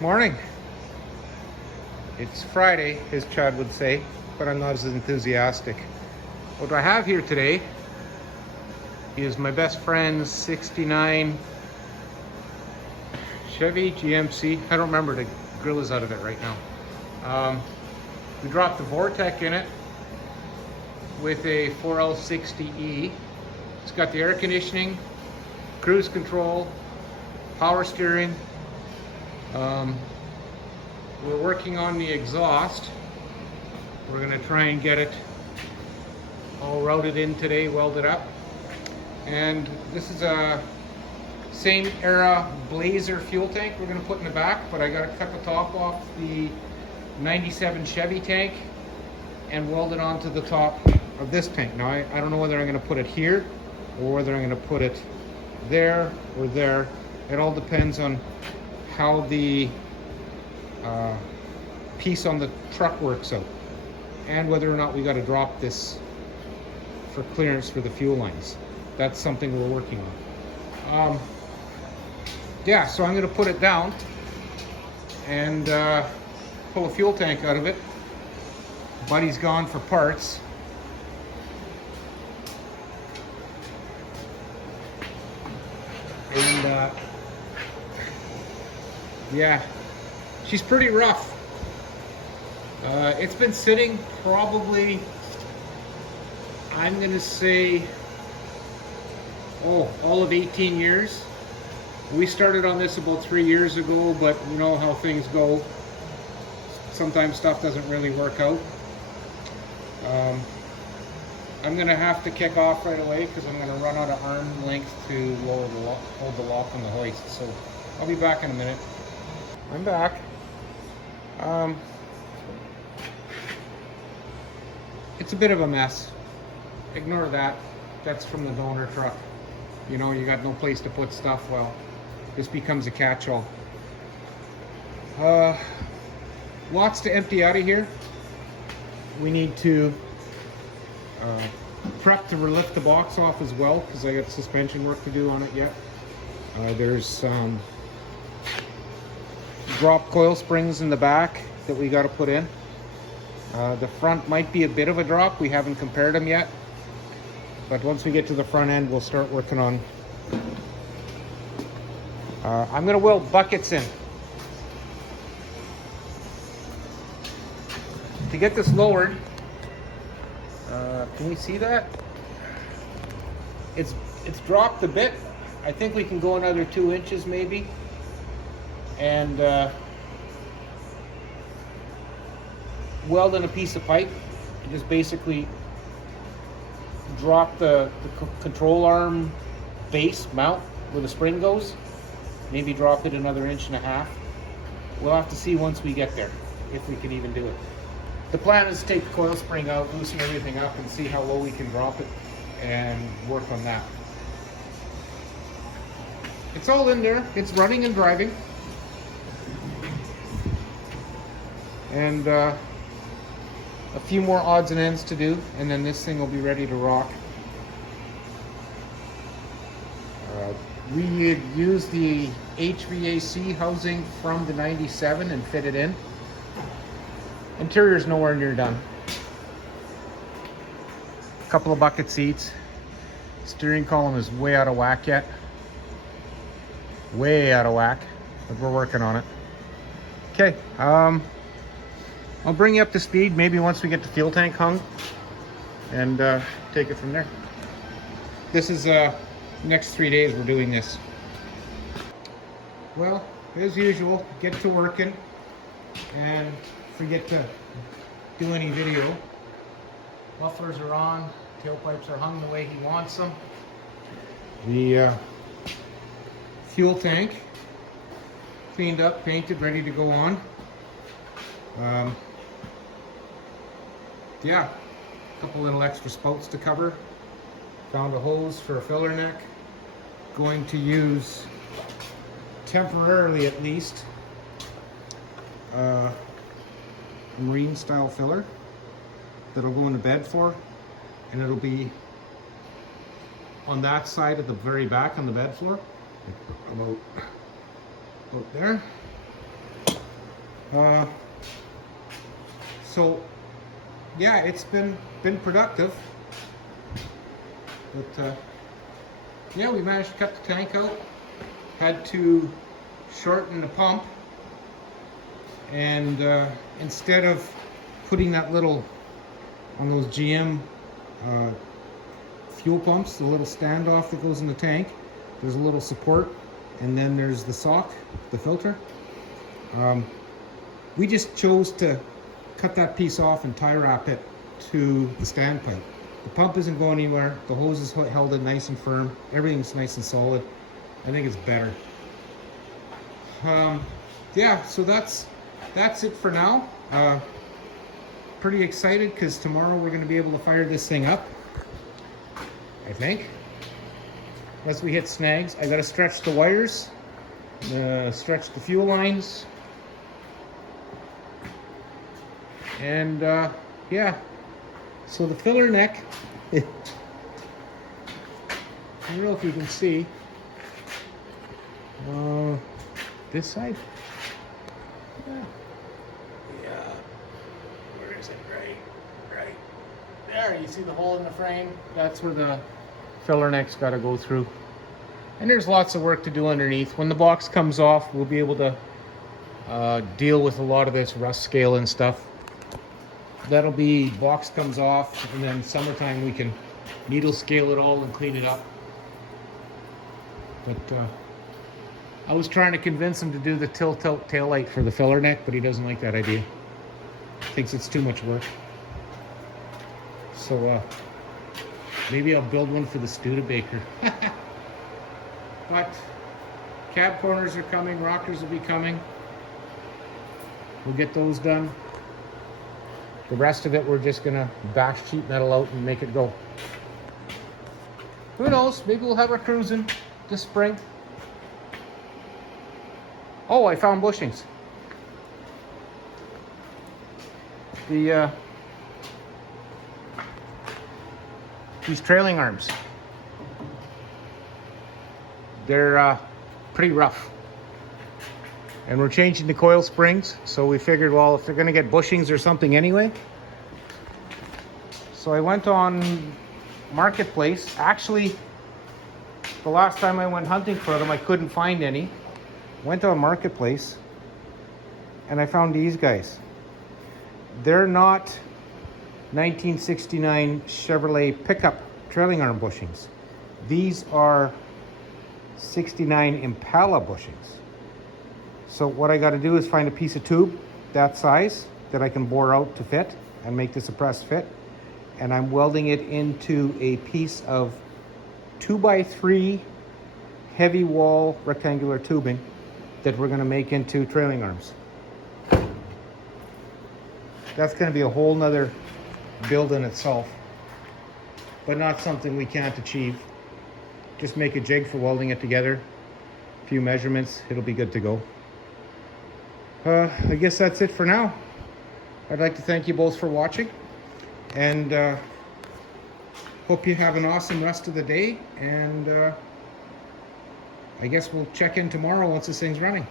Morning. It's Friday, as Chad would say, but I'm not as enthusiastic. What I have here today is my best friend's 69 Chevy GMC. I don't remember, the grill is out of it right now. We dropped the Vortec in it with a 4L60E. It's got the air conditioning, cruise control, power steering. We're working on the exhaust. We're gonna try and get it all routed in today, welded up. And this is a same era Blazer fuel tank we're gonna put in the back, but I gotta cut the top off the 97 Chevy tank and weld it onto the top of this tank. Now I don't know whether I'm gonna put it here or whether I'm gonna put it there or there. It all depends on how the piece on the truck works out, and whether or not we got to drop this for clearance for the fuel lines. That's something we're working on. Yeah, so I'm going to put it down and pull a fuel tank out of it. Buddy's gone for parts. And yeah, she's pretty rough. It's been sitting probably, I'm gonna say, all of 18 years. We started on this about 3 years ago, but you know how things go. Sometimes stuff doesn't really work out. I'm gonna have to kick off right away because I'm gonna run out of arm length to lower the lock, hold the lock on the hoist. So I'll be back in a minute. I'm back. It's a bit of a mess. Ignore that. That's from the donor truck. You know, you got no place to put stuff. Well, this becomes a catch-all. Lots to empty out of here. We need to prep to relift the box off as well, because I got suspension work to do on it yet. There's some drop coil springs in the back that we got to put in. The front might be a bit of a drop. We haven't compared them yet, but once we get to the front end, we'll start working on. I'm going to weld buckets in. To get this lowered, can we see that? It's dropped a bit. I think we can go another 2 inches maybe. And weld in a piece of pipe and just basically drop the control arm base mount where the spring goes. Maybe drop it another 1.5 inches. We'll have to see once we get there if we can even do it. The plan is to take the coil spring out, loosen everything up, and see how low we can drop it and work on that. It's all in there. It's running and driving. And a few more odds and ends to do, and then this thing will be ready to rock. We had used the HVAC housing from the 97 and fit it in. Interior's nowhere near done. A couple of bucket seats. Steering column is way out of whack yet. Way out of whack, but we're working on it. Okay, I'll bring you up to speed maybe once we get the fuel tank hung and take it from there. This is next 3 days we're doing this. Well, as usual, get to working and forget to do any video. Mufflers are on, tailpipes are hung the way he wants them. The fuel tank cleaned up, painted, ready to go on. Yeah, a couple little extra spouts to cover. Found a hose for a filler neck. Going to use, temporarily at least, a marine style filler that'll go in the bed for, and it'll be on that side at the very back on the bed floor, about there. Uh, so yeah, it's been productive, but yeah, we managed to cut the tank out. Had to shorten the pump, and instead of putting that little on those GM fuel pumps, the little standoff that goes in the tank, there's a little support, and then there's the sock, the filter. We just chose to cut that piece off and tie wrap it to the standpipe. The pump isn't going anywhere. The hose is held in nice and firm. Everything's nice and solid. I think it's better. Yeah, so that's it for now. Pretty excited because tomorrow we're going to be able to fire this thing up, I think. Unless we hit snags. I got to stretch the wires, stretch the fuel lines, and yeah. So the filler neck, I don't know if you can see, this side. Yeah. Where is it? Right there. You see the hole in the frame? That's where the filler neck's got to go through. And there's lots of work to do underneath. When the box comes off, we'll be able to deal with a lot of this rust scale and stuff. That'll be, box comes off, and then summertime we can needle scale it all and clean it up. But I was trying to convince him to do the tilt-out tail light for the filler neck, but he doesn't like that idea. Thinks it's too much work. So maybe I'll build one for the Studebaker. But cab corners are coming, rockers will be coming. We'll get those done. The rest of it, we're just gonna bash sheet metal out and make it go. Who knows? Maybe we'll have our cruising this spring. Oh, I found bushings. These trailing arms, they're pretty rough. And we're changing the coil springs, so we figured, well, if they're gonna get bushings or something anyway. So I went on Marketplace. Actually, the last time I went hunting for them, I couldn't find any. Went on Marketplace, and I found these guys. They're not 1969 Chevrolet pickup trailing arm bushings. These are 69 Impala bushings. So what I got to do is find a piece of tube that size that I can bore out to fit and make this a press fit. And I'm welding it into a piece of 2x3 heavy wall rectangular tubing that we're going to make into trailing arms. That's going to be a whole nother build in itself, but not something we can't achieve. Just make a jig for welding it together, a few measurements, it'll be good to go. I guess that's it for now. I'd like to thank you both for watching, and hope you have an awesome rest of the day, and I guess we'll check in tomorrow once this thing's running.